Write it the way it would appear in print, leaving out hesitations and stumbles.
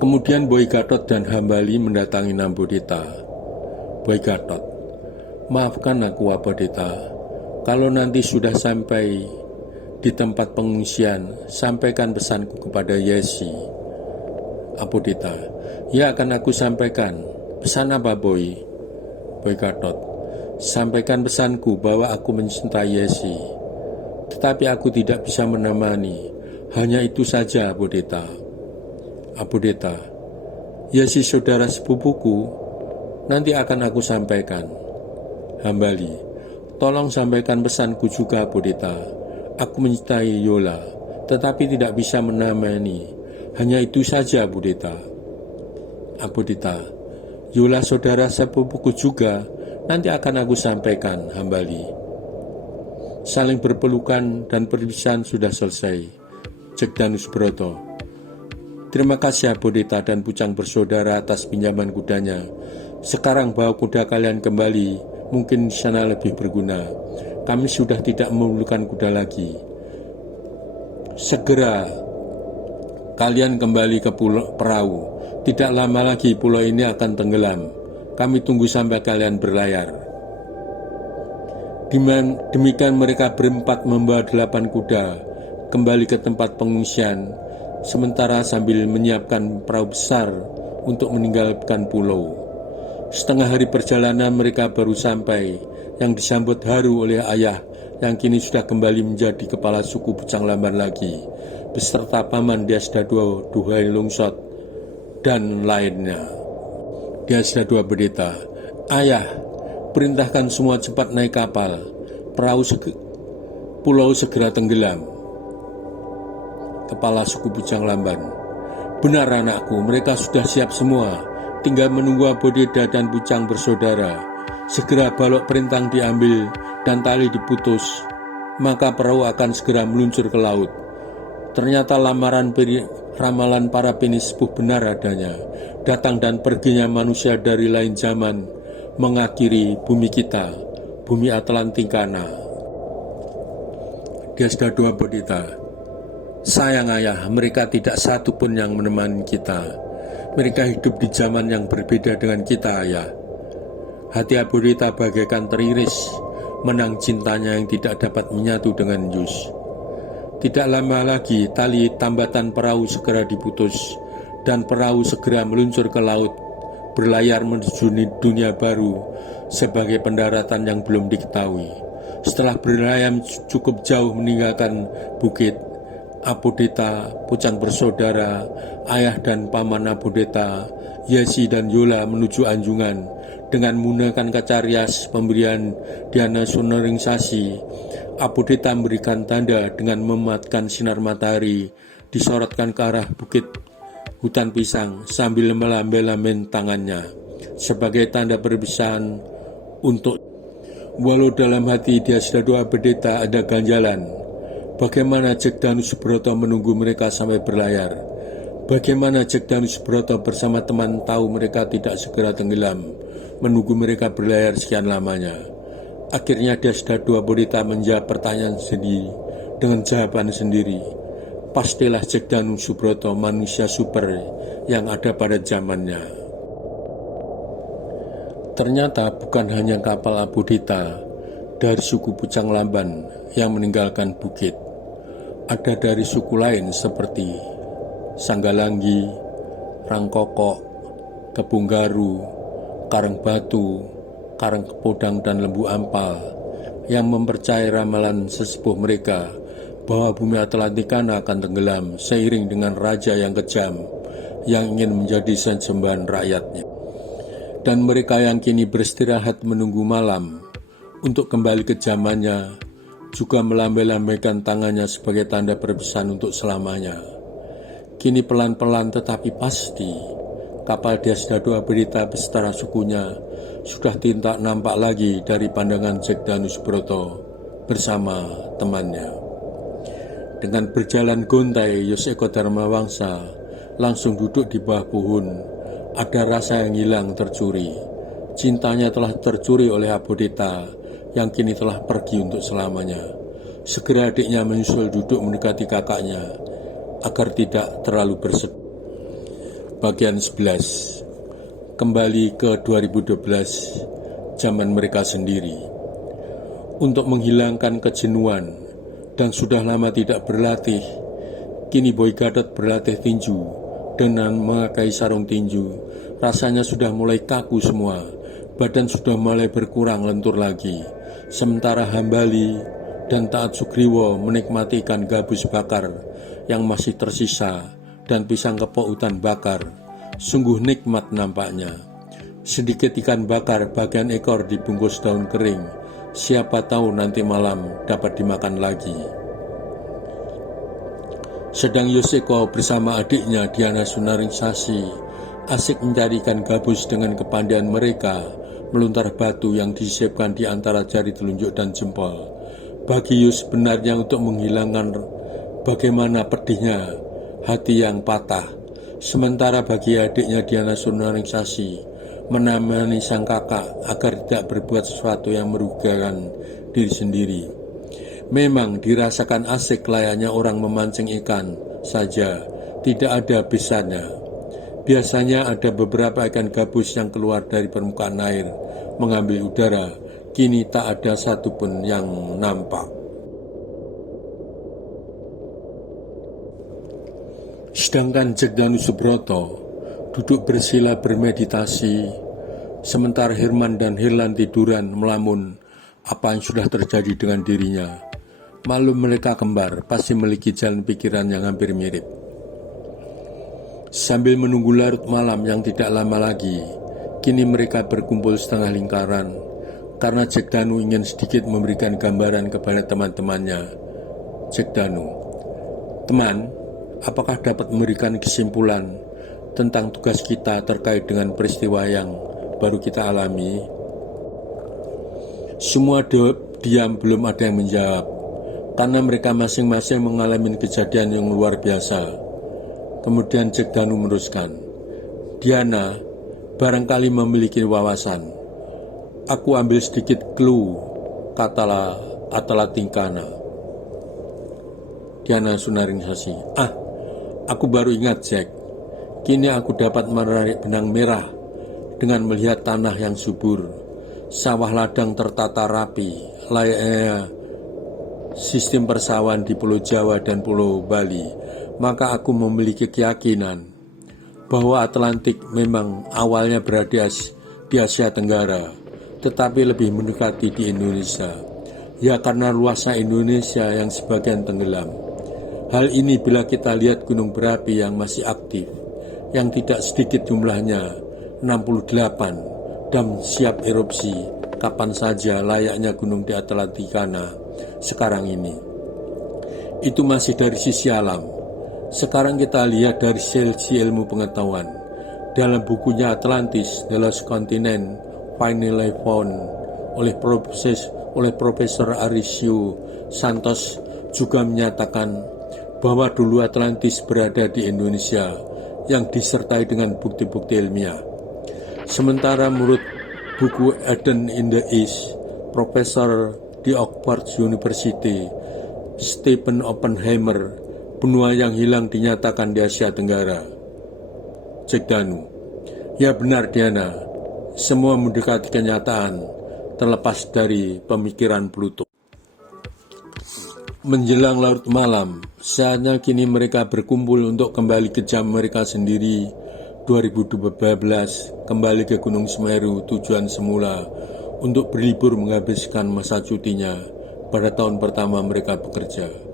Kemudian Boy Gatot dan Hambali mendatangi Nambudita. Boy Gatot, maafkan aku Abodita, kalau nanti sudah sampai di tempat pengungsian, sampaikan pesanku kepada Yesi. Abodita, ya akan aku sampaikan. Pesan apa Boy? Boy Gatot, sampaikan pesanku bahwa aku mencintai Yesi, tetapi aku tidak bisa menemani. Hanya itu saja Abodita. Abodita, Yesi saudara sepupuku, nanti akan aku sampaikan. Hambali, tolong sampaikan pesanku juga Abodita. Aku mencintai Yola, tetapi tidak bisa menemani. Hanya itu saja Abodita. Abodita, Yola saudara sepupuku juga, nanti akan aku sampaikan. Hambali, saling berpelukan dan perpisahan sudah selesai. Jegdanus Broto, terima kasih Abodita dan Pucang bersaudara atas pinjaman kudanya. Sekarang bawa kuda kalian kembali, mungkin di sana lebih berguna. Kami sudah tidak memerlukan kuda lagi. Segera kalian kembali ke perahu. Tidak lama lagi pulau ini akan tenggelam. Kami tunggu sampai kalian berlayar. Demikian mereka berempat membawa 8 kuda kembali ke tempat pengungsian, sementara sambil menyiapkan perahu besar untuk meninggalkan pulau. Setengah hari perjalanan mereka baru sampai, yang disambut haru oleh ayah yang kini sudah kembali menjadi kepala suku Pucang Lamban lagi, beserta paman Dyasdadua Duhai Lungsot dan lainnya. Dyasdadua berkata, ayah, perintahkan semua cepat naik kapal, pulau segera tenggelam. Kepala suku Pucang Lamban, benar anakku, mereka sudah siap semua, tinggal menunggu Abodita dan Pucang bersaudara. Segera balok perintang diambil dan tali diputus, maka perahu akan segera meluncur ke laut. Ternyata ramalan para penisepuh benar adanya. Datang dan perginya manusia dari lain zaman mengakhiri bumi kita, bumi Atlantikana. Dyasdadua Abodita, sayang ayah, mereka tidak satu pun yang menemani kita. Mereka hidup di zaman yang berbeda dengan kita ayah. Hati Abodita bagaikan teriris menang cintanya yang tidak dapat menyatu dengan Yus. Tidak lama lagi tali tambatan perahu segera diputus dan perahu segera meluncur ke laut, berlayar menuju dunia baru sebagai pendaratan yang belum diketahui. Setelah berlayar cukup jauh meninggalkan bukit, Abodita, Pucang bersaudara, ayah dan paman Abodita, Yesi dan Yola menuju Anjungan. Dengan menggunakan kaca rias pemberian Diana Suneringsasi, Abodita memberikan tanda dengan mematkan sinar matahari, disorotkan ke arah bukit hutan pisang sambil melambai-lambai tangannya sebagai tanda perpisahan untuk. Walau dalam hati Dyasdadua Abodita ada ganjalan, bagaimana Jegdanus Broto menunggu mereka sampai berlayar? Bagaimana Jegdanus Broto bersama teman tahu mereka tidak segera tenggelam, menunggu mereka berlayar sekian lamanya? Akhirnya Dyasdadua Abodita menjawab pertanyaan sendiri dengan jawaban sendiri. Pastilah Jegdanus Broto manusia super yang ada pada zamannya. Ternyata bukan hanya kapal Abodita dari suku Pucang Lamban yang meninggalkan bukit. Ada dari suku lain seperti Sanggalangi, Rangkokok, Kebunggaru, Karangbatu, Karangkepodang dan Lembu Ampal yang mempercayai ramalan sesepuh mereka bahwa bumi Atlantikana akan tenggelam seiring dengan raja yang kejam yang ingin menjadi sesembahan rakyatnya. Dan mereka yang kini beristirahat menunggu malam untuk kembali ke zamannya juga melambai-lambaikan tangannya sebagai tanda perpisahan untuk selamanya. Kini pelan-pelan tetapi pasti kapal Dyasdadua Abodita beserta sukunya sudah tidak nampak lagi dari pandangan Jegdanus Broto bersama temannya. Dengan berjalan gontai, Yoseko Dharmawangsa langsung duduk di bawah pohon. Ada rasa yang hilang tercuri. Cintanya telah tercuri oleh Abodita yang kini telah pergi untuk selamanya. Segera adiknya menyusul duduk mendekati kakaknya agar tidak terlalu bersedih. bagian 11. Kembali ke 2012, zaman mereka sendiri. Untuk menghilangkan kejenuhan dan sudah lama tidak berlatih, kini Boy Gadot berlatih tinju dengan memakai sarung tinju. Rasanya sudah mulai kaku semua, badan sudah mulai berkurang lentur lagi. Sementara Hambali dan Taat Sugriwo menikmati ikan gabus bakar yang masih tersisa dan pisang kepok hutan bakar. Sungguh nikmat nampaknya. Sedikit ikan bakar bagian ekor dibungkus daun kering. Siapa tahu nanti malam dapat dimakan lagi. Sedang Yoshiko bersama adiknya Diana Sunaringsasi asik mencari ikan gabus dengan kepandaian mereka meluntar batu yang disisipkan di antara jari telunjuk dan jempol. Bagi Yus sebenarnya untuk menghilangkan bagaimana pedihnya hati yang patah. Sementara bagi adiknya Diana Sunaringsasi menemani sang kakak agar tidak berbuat sesuatu yang merugikan diri sendiri. Memang dirasakan asik layaknya orang memancing ikan saja, tidak ada habisnya. Biasanya ada beberapa ikan gabus yang keluar dari permukaan air mengambil udara. Kini tak ada satupun yang nampak. Sedangkan Jack Danu Subroto duduk bersila bermeditasi, sementara Herman dan Herlan tiduran melamun apa yang sudah terjadi dengan dirinya. Maklum mereka kembar, pasti memiliki jalan pikiran yang hampir mirip. Sambil menunggu larut malam yang tidak lama lagi, kini mereka berkumpul setengah lingkaran, karena Jack Danu ingin sedikit memberikan gambaran kepada teman-temannya. Jack Danu, teman, apakah dapat memberikan kesimpulan tentang tugas kita terkait dengan peristiwa yang baru kita alami? Semua diam, belum ada yang menjawab, karena mereka masing-masing mengalami kejadian yang luar biasa. Kemudian Jack Danu meneruskan, Diana barangkali memiliki wawasan. Aku ambil sedikit clue, kata Atalatingkana. Diana Sunaringsasi, aku baru ingat Jack, kini aku dapat menarik benang merah dengan melihat tanah yang subur, sawah ladang tertata rapi, layaknya sistem persawahan di Pulau Jawa dan Pulau Bali. Maka aku memiliki keyakinan bahwa Atlantik memang awalnya berada di Asia Tenggara, tetapi lebih mendekati di Indonesia. Ya karena luasnya Indonesia yang sebagian tenggelam. Hal ini bila kita lihat gunung berapi yang masih aktif, yang tidak sedikit jumlahnya, 68, dan siap erupsi kapan saja layaknya gunung di Atlantikana sekarang ini. Itu masih dari sisi alam. Sekarang kita lihat dari sisi ilmu pengetahuan. Dalam bukunya Atlantis, The Lost Continent Finally Found oleh Profesor Arisio Santos juga menyatakan bahwa dulu Atlantis berada di Indonesia yang disertai dengan bukti-bukti ilmiah. Sementara menurut buku Eden in the East, Profesor di Oxford University Stephen Oppenheimer, benua yang hilang dinyatakan di Asia Tenggara. Jack Danu, ya benar Diana, semua mendekati kenyataan terlepas dari pemikiran Pluto. Menjelang larut malam, saatnya kini mereka berkumpul untuk kembali ke jam mereka sendiri. 2012 kembali ke Gunung Semeru, tujuan semula untuk berlibur menghabiskan masa cutinya pada tahun pertama mereka bekerja.